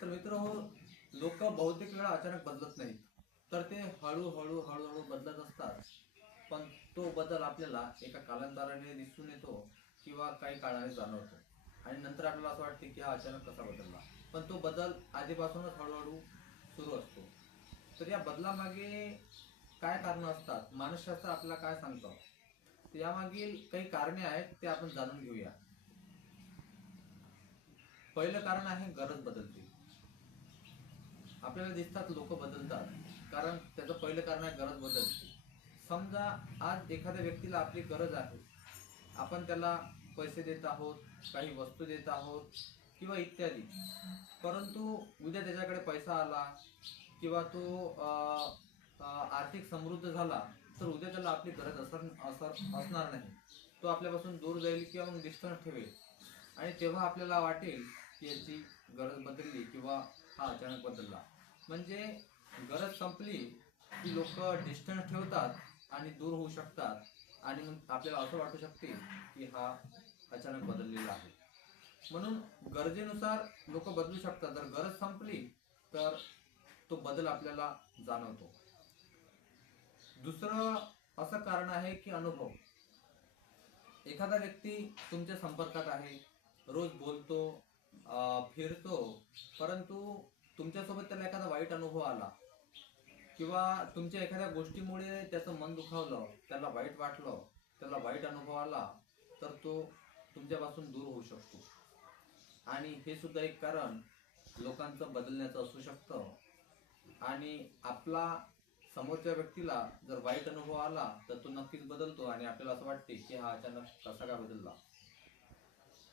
तर मित्र हो, लोक बहुतेक वेळा अचानक बदलत नाहीत, तर ते हळूहळू हळूहळू बदलत असतात. पण तो बदल आपल्याला एका कालांतराने दिसून येतो किंवा काही काळाने जाणवतो आणि नंतर आपल्याला असं वाटते की हा अचानक कसा बदलला. पण तो बदल आधीपासूनच हळूहळू सुरू असतो. तर या बदलामागे काय कारणं असतात, मानसशास्त्र आपल्याला काय सांगतं, तर यामागील काही कारणे आहेत ते आपण जाणून घेऊया. पहिलं कारण आहे गरज बदलते. आपल्याला दिसतात लोक बदलतात कारण त्याचं पहिलं कारण आहे गरज बदलते. समजा आज एखाद्या व्यक्तीला आपली गरज आहे, आपण त्याला पैसे देत आहोत, काही वस्तू देत आहोत किंवा इत्यादी. परंतु उद्या त्याच्याकडे पैसा आला किंवा तो आर्थिक समृद्ध झाला, तर उद्या त्याला आपली गरज असणार नाही. तो आपल्यापासून दूर जाईल किंवा मग डिस्टन्स ठेवेल आणि तेव्हा आपल्याला वाटेल की याची गरज बदलली किंवा हा अचानक बदलला. म्हणजे गरज संपली की लोक डिस्टन्स ठेवतात आणि दूर होऊ शकतात आणि मग आपल्याला असं वाटू शकते की हा अचानक बदललेला आहे. म्हणून गरजेनुसार लोक बदलू शकतात. जर गरज संपली तर तो बदल आपल्याला जाणवतो. दुसरं असं कारण आहे की अनुभव. एखादा व्यक्ती तुमच्या संपर्कात आहे, रोज बोलतो, फिरतो, परंतु तुमच्यासोबत त्याला एखादा वाईट अनुभव आला किंवा तुमच्या एखाद्या गोष्टीमुळे त्याचं मन दुखावलं, त्याला वाईट वाटलं, त्याला वाईट अनुभव आला, तर तो तुमच्यापासून दूर होऊ शकतो. आणि हे सुद्धा एक कारण लोकांचं बदलण्याचं असू शकतं. आणि आपला समोरच्या व्यक्तीला जर वाईट अनुभव आला तर तो नक्कीच बदलतो आणि आपल्याला असं वाटते की हा अचानक कसा काय बदलला.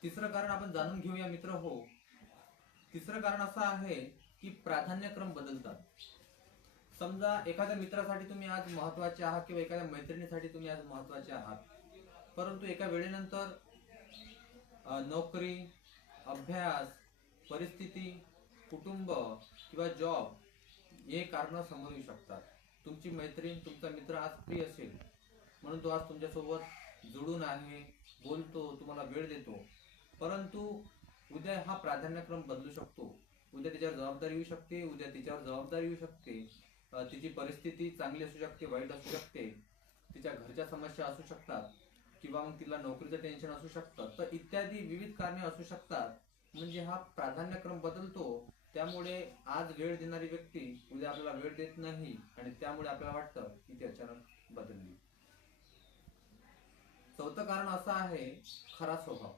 तिसरं कारण आपण जाणून घेऊया मित्र हो. तिसरं कारण असं आहे की प्राधान्यक्रम बदलतात. समजा एखाद्या मित्रासाठी तुम्ही आज महत्वाचे आहात किंवा एखाद्या मैत्रिणीसाठी तुम्ही आज महत्वाचे आहात, परंतु एका वेळेनंतर नोकरी, अभ्यास, परिस्थिती, कुटुंब किंवा जॉब हे कारण समोर येऊ शकतात. तुमची मैत्रीण, तुमचा मित्र आज फ्री असेल म्हणून तो आज तुमच्यासोबत जुळून आहे, बोलतो, तुम्हाला वेळ देतो, परंतु उद्या हा प्राधान्यक्रम बदलू शकतो. उद्या त्याच्यावर जबाबदारी येऊ शकते, उद्या तिच्यावर जबाबदारी येऊ शकते, तिची परिस्थिती चांगली असू शकते, वाईट असू शकते, तिच्या घरच्या समस्या असू शकतात किंवा मग तिला नोकरीचं टेन्शन असू शकतं, तर इत्यादी विविध कारणे असू शकतात. म्हणजे हा प्राधान्यक्रम बदलतो. त्यामुळे आज वेळ देणारी व्यक्ती उद्या आपल्याला वेळ देत नाही आणि त्यामुळे आपल्याला वाटतं की ती अचानक बदलली. चौथं कारण असं आहे खरा स्वभाव.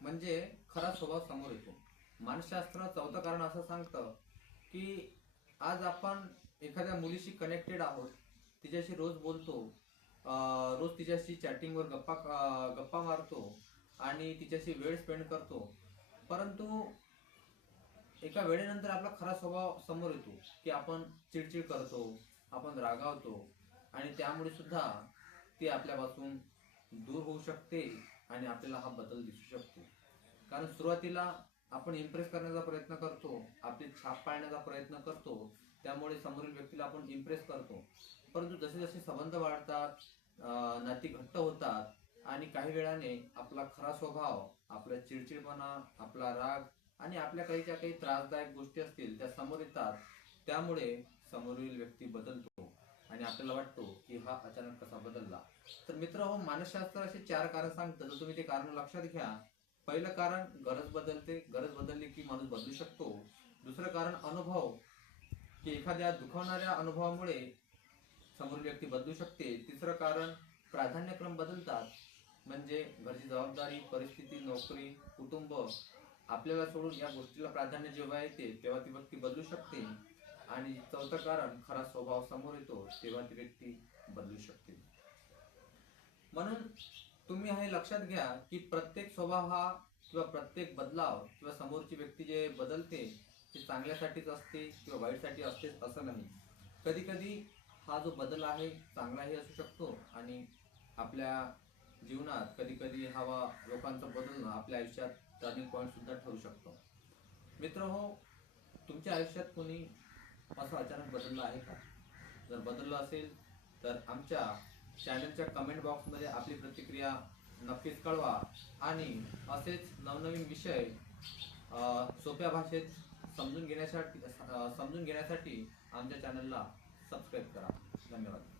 म्हणजे खरा स्वभाव समोर येतो. मानसशास्त्र चौथं कारण असं सांगतं की आज आपण एखाद्या मुलीशी कनेक्टेड आहोत, तिच्याशी रोज बोलतो, रोज तिच्याशी चॅटिंगवर गप्पा मारतो आणि तिच्याशी वेळ स्पेंड करतो, परंतु एका वेळेनंतर आपला खरा स्वभाव समोर येतो की आपण चिडचिड करतो, आपण रागावतो आणि त्यामुळे सुद्धा ती आपल्यापासून दूर होऊ शकते आणि आपल्याला हा बदल दिसू शकतो. कारण सुरुवातीला आपण इम्प्रेस करण्याचा प्रयत्न करतो, आपली छाप पाडण्याचा प्रयत्न करतो, त्यामुळे समोरील व्यक्तीला आपण इम्प्रेस करतो. परंतु जसे जसे संबंध वाढतात, नाती घट्ट होतात आणि काही वेळाने आपला खरा स्वभाव, आपला चिडचिडपणा, आपला राग आणि आपल्या काही त्रासदायक गोष्टी असतील त्या समोर येतात. त्यामुळे समोरील व्यक्ती बदलतो आणि आपल्याला वाटतो की हा अचानक कसा बदलला. तर मित्र हो, मानसशास्त्र असे 4 कारण सांगतं, तर तुम्ही ते कारण लक्षात घ्या. पहिलं कारण गरज बदलते, गरज बदलली की माणूस बदलू शकतो. दुसरं कारण अनुभव, की एखाद्या दुखवणाऱ्या अनुभवामुळे समोरील व्यक्ती बदलू शकते. तिसरं कारण प्राधान्यक्रम बदलतात, म्हणजे घरची जबाबदारी, परिस्थिती, नोकरी, कुटुंब आपल्याला सोडून या गोष्टीला प्राधान्य जेव्हा येते तेव्हा ती व्यक्ती बदलू शकते. आणि चौथं कारण खरा स्वभाव समोर येतो तेव्हा ती व्यक्ती बदलू शकते. म्हणून तुम्ही हे लक्षात घ्या की प्रत्येक स्वभाव हा किंवा प्रत्येक बदलाव किंवा समोरची व्यक्ती जे बदलते ते चांगल्यासाठीच असते किंवा वाईटसाठी असते असं नाही. कधी कधी हा जो बदल आहे चांगलाही असू शकतो आणि आपल्या जीवनात कधी कधी हवा लोकांचं बदलणं आपल्या आयुष्यात टर्निंग पॉईंट सुद्धा ठरू शकतो. मित्र हो, तुमच्या आयुष्यात कोणी असं अचानक बदललं आहे का? जर बदललं असेल तर आमच्या चॅनलच्या कमेंट बॉक्समध्ये आपली प्रतिक्रिया नक्कीच कळवा आणि असेच नवनवीन विषय सोप्या भाषेत समजून घेण्यासाठी आमच्या चॅनलला सबस्क्राईब करा. धन्यवाद.